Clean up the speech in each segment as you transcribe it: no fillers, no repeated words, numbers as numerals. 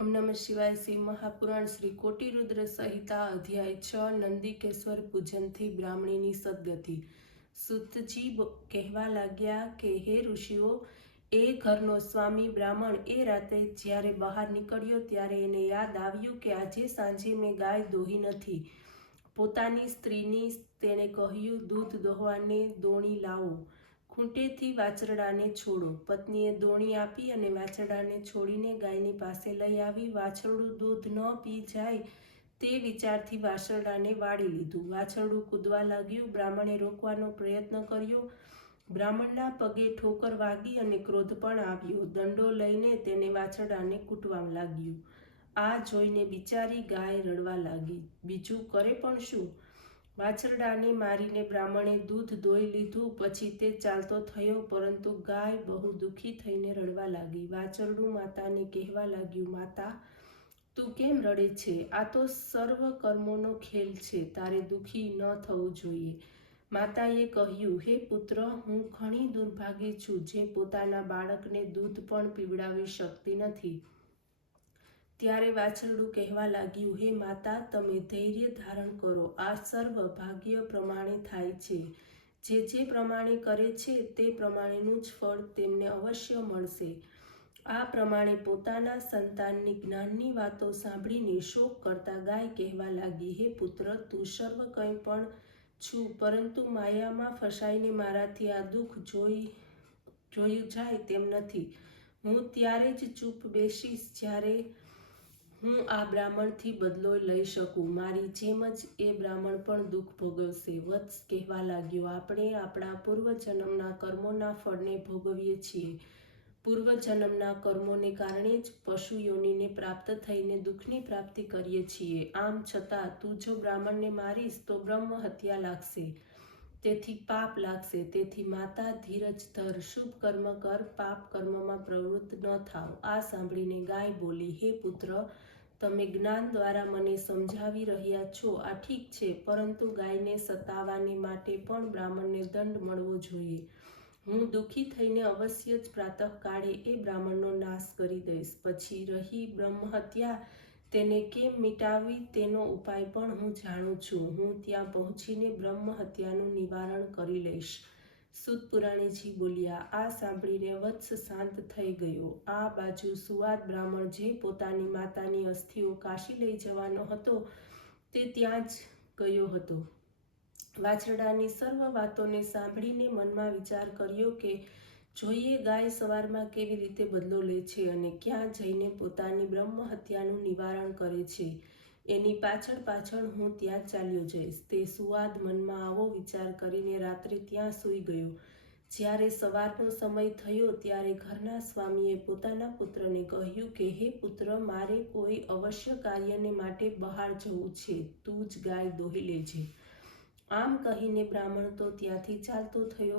ओम नमः शिवाय। श्री महापुराण श्री कोटिरुद्र संहिता अध्याय 6 नंदीकेश्वर पूजन थी ब्राह्मणीनी सद्गति। सूतजी कहेवा लाग्या के हे ऋषिओ, ए घरनो स्वामी ब्राह्मण ए राते ज्यारे बहार निकळ्यो त्यारे एने याद आव्युं के आजे सांजे में गाय दोही नथी। पोतानी स्त्रीनी तेणे कह्युं, दूध दोहवाने दोणी लावो, खूंटेथी वाछरडाने छोड़ो। पत्नीए दोणी आपी अने वाछरडाने छोड़ीने गायनी पासे लई आवी। वाछरडું दूध न पी जाय ते विचारथी वाछरडाने वाળી લીધું। વાછરડું કૂદવા લાગ્યું। બ્રાહ્મણે રોકવાનો પ્રયત્ન કર્યો। બ્રાહ્મણના પગે ઠોકર વાગી અને ક્રોધ પણ આવ્યો। દંડો લઈને તેને વાછરડાને કૂટવા લાગ્યું। આ જોઈને બિચારી ગાય રડવા લાગી। બીજું કરે પણ શું? વાછરડાને મારીને બ્રાહ્મણે દૂધ દોઈ લીધું। પછી તે ચાલતો થયો, પરંતુ ગાય બહુ દુઃખી થઈને રડવા લાગી। વાછરડું માતાને કહેવા લાગ્યું, માતા, તું કેમ રડે છે? આ તો સર્વ કર્મોનો ખેલ છે, તારે દુઃખી ન થવું જોઈએ। માતાએ કહ્યું, હે પુત્ર, હું ઘણી દુર્ભાગી છું, જે પોતાના બાળકને દૂધ પણ પીવડાવી શકતી નથી। ત્યારે વાછરડું કહેવા લાગ્યું, હે માતા, તમે ધૈર્ય ધારણ કરો। આ સર્વ ભાગ્ય પ્રમાણે થાય છે। જે પ્રમાણે કરે છે તે પ્રમાણેનું જ ફળ તેમને અવશ્ય મળશે। આ પ્રમાણે પોતાના સંતાનની જ્ઞાનની વાતો સાંભળીને શોક કરતા ગાય કહેવા લાગી, હે પુત્ર, તું સર્વ કંઈ પણ છું, પરંતુ માયામાં ફસાઈને મારાથી આ દુઃખ જોયું જાય તેમ નથી। હું ત્યારે જ ચૂપ બેસીશ જ્યારે હું આ બ્રાહ્મણથી બદલો લઈ શકું। મારી જેમ જ એ બ્રાહ્મણ પણ દુઃખ ભોગવશે। વત્સ કહેવા લાગ્યો, આપણે આપણા પૂર્વજન્મના કર્મોના ફળને ભોગવીએ છીએ। પૂર્વજન્મના કર્મોને કારણે જ પશુ યોનિને પ્રાપ્ત થઈને દુઃખની પ્રાપ્તિ કરીએ છીએ। આમ છતાં તું જો બ્રાહ્મણને મારીશ તો બ્રહ્મ હત્યા લાગશે, તેથી પાપ લાગશે। તેથી માતા, ધીરજ ધર, શુભ કર્મ કર, પાપ કર્મમાં પ્રવૃત્ત ન થાવ। આ સાંભળીને ગાય બોલી, હે પુત્ર, તમે જ્ઞાન દ્વારા મને સમજાવી રહ્યા છો, આ ઠીક છે, પરંતુ ગાયને સતાવવાને માટે પણ બ્રાહ્મણને દંડ મળવો જોઈએ। હું દુઃખી થઈને અવશ્ય જ પ્રાતઃકાળે એ બ્રાહ્મણનો નાશ કરી દઈશ। પછી રહી બ્રહ્મહત્યા, તેને કેમ મિટાવવી તેનો ઉપાય પણ હું જાણું છું। હું ત્યાં પહોંચીને બ્રહ્મહત્યાનું નિવારણ કરી લઈશ। સૂત પુરાણીજી બોલ્યા, આ સાંભળીને વત્સ શાંત થઈ ગયો। આ બાજુ સુવાદ બ્રાહ્મણ, જે પોતાની માતાની અસ્થિઓ કાશી લઈ જવાનો હતો, તે ત્યાં જ ગયો હતો। વાછરડાની સર્વ વાતોને સાંભળીને મનમાં વિચાર કર્યો કે જોઈએ ગાય સવારમાં કેવી રીતે બદલો લે છે અને ક્યાં જઈને પોતાની બ્રહ્મહત્યાનું નિવારણ કરે છે। એની પાછળ પાછળ હું ત્યાં ચાલ્યો જઈશ। તે સુવાદ મનમાં આવો વિચાર કરીને રાત્રે ત્યાં સૂઈ ગયો। જ્યારે સવારનો સમય થયો ત્યારે ઘરના સ્વામીએ પોતાના પુત્રને કહ્યું કે, હે પુત્ર, મારે કોઈ અવશ્ય કાર્યને માટે બહાર જવું છે, તું જ ગાય દોહી લેજે। આમ કહીને બ્રાહ્મણ તો ત્યાંથી ચાલતો થયો।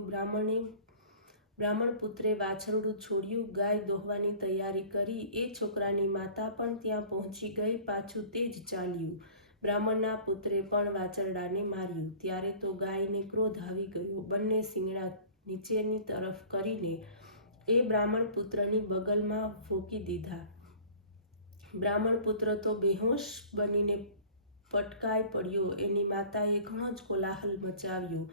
બ્રાહ્મણ પુત્રે વાછરડું છોડ્યું, ગાય દોહવાની તૈયારી કરી। એ છોકરાની માતા પણ ત્યાં પહોંચી ગઈ, પાછું તે જ ચાલ્યું। બ્રાહ્મણના પુત્રે પણ વાછરડાને માર્યું। ત્યારે તો ગાયને ક્રોધ આવી ગયો। બંને શિંગડા નીચેની તરફ કરીને એ બ્રાહ્મણ પુત્રની બગલમાં ફોંકી દીધા। બ્રાહ્મણ પુત્ર તો બેહોશ બનીને પટકાઈ પડ્યો। એની માતાએ ઘણો જ કોલાહલ મચાવ્યો।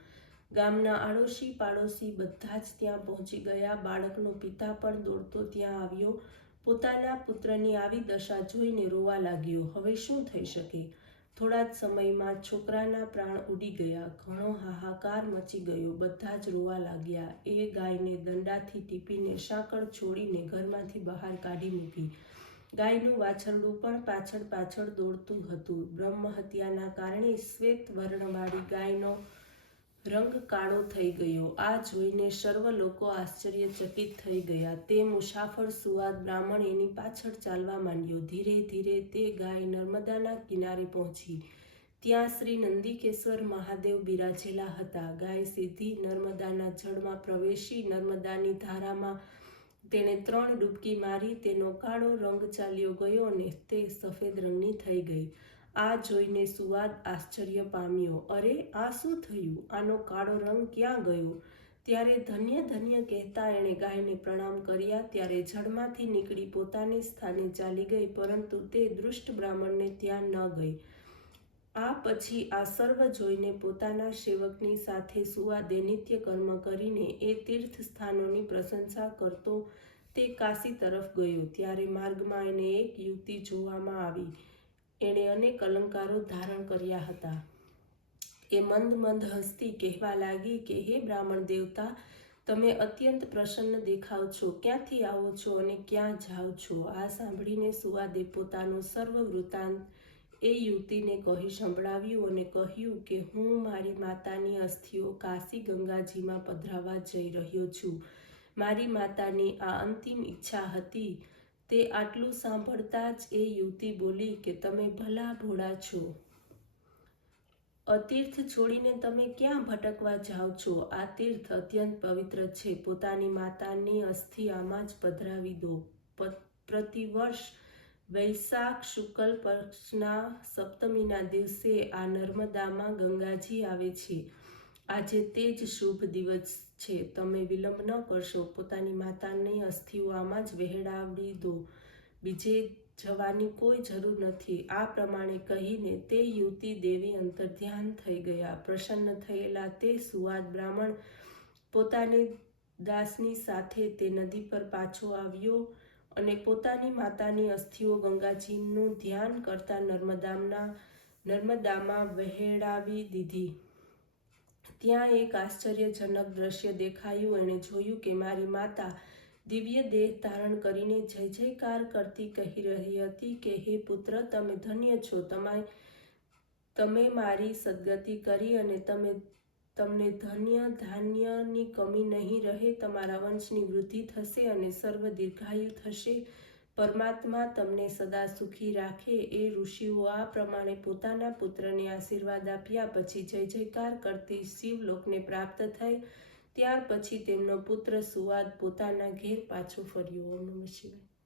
ગામના આડોશી પાડોશી બધા જ ત્યાં પહોંચી ગયા। બાળકનો પિતા પણ દોડતો ત્યાં આવ્યો। પોતાના પુત્રની આવી દશા જોઈને રોવા લાગ્યો। હવે શું થઈ શકે? થોડા જ સમયમાં છોકરાના પ્રાણ ઉડી ગયા। ઘણો હાહાકાર મચી ગયો। બધા જ રોવા લાગ્યા। એ ગાયને દંડાથી ટીપીને સાંકળ છોડીને ઘરમાંથી બહાર કાઢી મૂકી। ગાયનું વાછરડું પણ પાછળ પાછળ દોડતું હતું। બ્રહ્મહત્યાના કારણે શ્વેત વર્ણવાળી ગાયનો રંગ કાળો થઈ ગયો। આ જોઈને સર્વ લોકો આશ્ચર્યચકિત થઈ ગયા। તે મુસાફર સુવાદ બ્રાહ્મણ એની પાછળ ચાલવા માંડ્યો। ધીરે ધીરે તે ગાય નર્મદાના કિનારે પહોંચી। ત્યાં શ્રી નંદીકેશ્વર મહાદેવ બિરાજેલા હતા। ગાય સીધી નર્મદાના જળમાં પ્રવેશી નર્મદાની ધારામાં તેણે 3 ડૂબકી મારી। તેનો કાળો રંગ ચાલ્યો ગયો અને તે સફેદ રંગની થઈ ગઈ। આ જોઈને સુવાદ આશ્ચર્ય પામ્યો। અરે, આ શું થયું? આનો કાળો રંગ ક્યાં ગયો? ત્યારે ધન્ય ધન્ય કહેતા એણે ગાયને પ્રણામ કર્યા. ત્યારે જળમાંથી નીકળી પોતાને સ્થાને ચાલી ગઈ, પરંતુ તે દુષ્ટ બ્રાહ્મણને ત્યાં ન ગઈ. આ પછી આ સર્વ જોઈને પોતાના સેવકની સાથે સુવાદે નિત્ય કર્મ કરીને એ તીર્થ સ્થાનોની પ્રશંસા કરતો તે કાશી તરફ ગયો. ત્યારે માર્ગમાં એને એક યુવતી જોવામાં આવી. એણે અનેક અલંકારો ધારણ કર્યા હતા. એ મંદ મંદ હસતી કહેવા લાગી કે હે બ્રાહ્મણ દેવતા, તમે અત્યંત પ્રસન્ન દેખાવ છો. ક્યાંથી આવો છો અને ક્યાં જાઓ છો? આ સાંભળીને સુવાદે પોતાનો સર્વ વૃત્તાંત એ યુવતીને કહી સંભળાવ્યું અને કહ્યું કે હું મારી માતાની અસ્થિઓ કાશી ગંગાજીમાં પધરાવવા જઈ રહ્યો છું. મારી માતાની આ અંતિમ ઈચ્છા હતી. તે આટલું સાંભળતા જ એ યુવતી બોલી કે તમે ભલા ભોળા છો. અતીર્થ છોડીને તમે ક્યાં ભટકવા જાઓ છો? આ તીર્થ અત્યંત પવિત્ર છે. પોતાની માતાની અસ્થિ આમાં જ પધરાવી દો. પ્રતિવર્ષ વૈશાખ શુક્લ પક્ષના સપ્તમીના દિવસે આ નર્મદામાં ગંગાજી આવે છે. આજે તે જ શુભ દિવસ છે. તમે વિલંબ ન કરશો. પોતાની માતાની અસ્થિઓ આમાં જ વહેડાવી દો. બીજે જવાની કોઈ જરૂર નથી. આ પ્રમાણે કહીને તે યુવતી દેવી અંતર્ધ્યાન થઈ ગયા. પ્રસન્ન થયેલા તે સુવાદ બ્રાહ્મણ પોતાની દાસની સાથે તે નદી પર પાછો આવ્યો અને પોતાની માતાની અસ્થિઓ ગંગાજીનું ધ્યાન કરતા નર્મદામાં વહેડાવી દીધી. ત્યાં એક આશ્ચર્યજનક દ્રશ્ય દેખાયું. એણે જોયું કે મારી માતા દિવ્ય દેહ ધારણ કરીને જય જયકાર કરતી કહી રહી હતી કે હે પુત્ર, તમે ધન્ય છો. તમે મારી સદગતિ કરી અને તમને ધન્ય ધાન્યની કમી નહીં રહે. તમારા વંશની વૃદ્ધિ થશે અને સર્વ દીર્ઘાયુ થશે. પરમાત્મા તમને સદા સુખી રાખે. એ ઋષિઓ આ પ્રમાણે પોતાના પુત્રને આશીર્વાદ આપ્યા પછી જય જયકાર કરતી શિવલોકને પ્રાપ્ત થઈ. ત્યાર પછી તેમનો પુત્ર સુવાદ પોતાના ઘેર પાછો ફર્યો. ઓમ નમઃ શિવાય.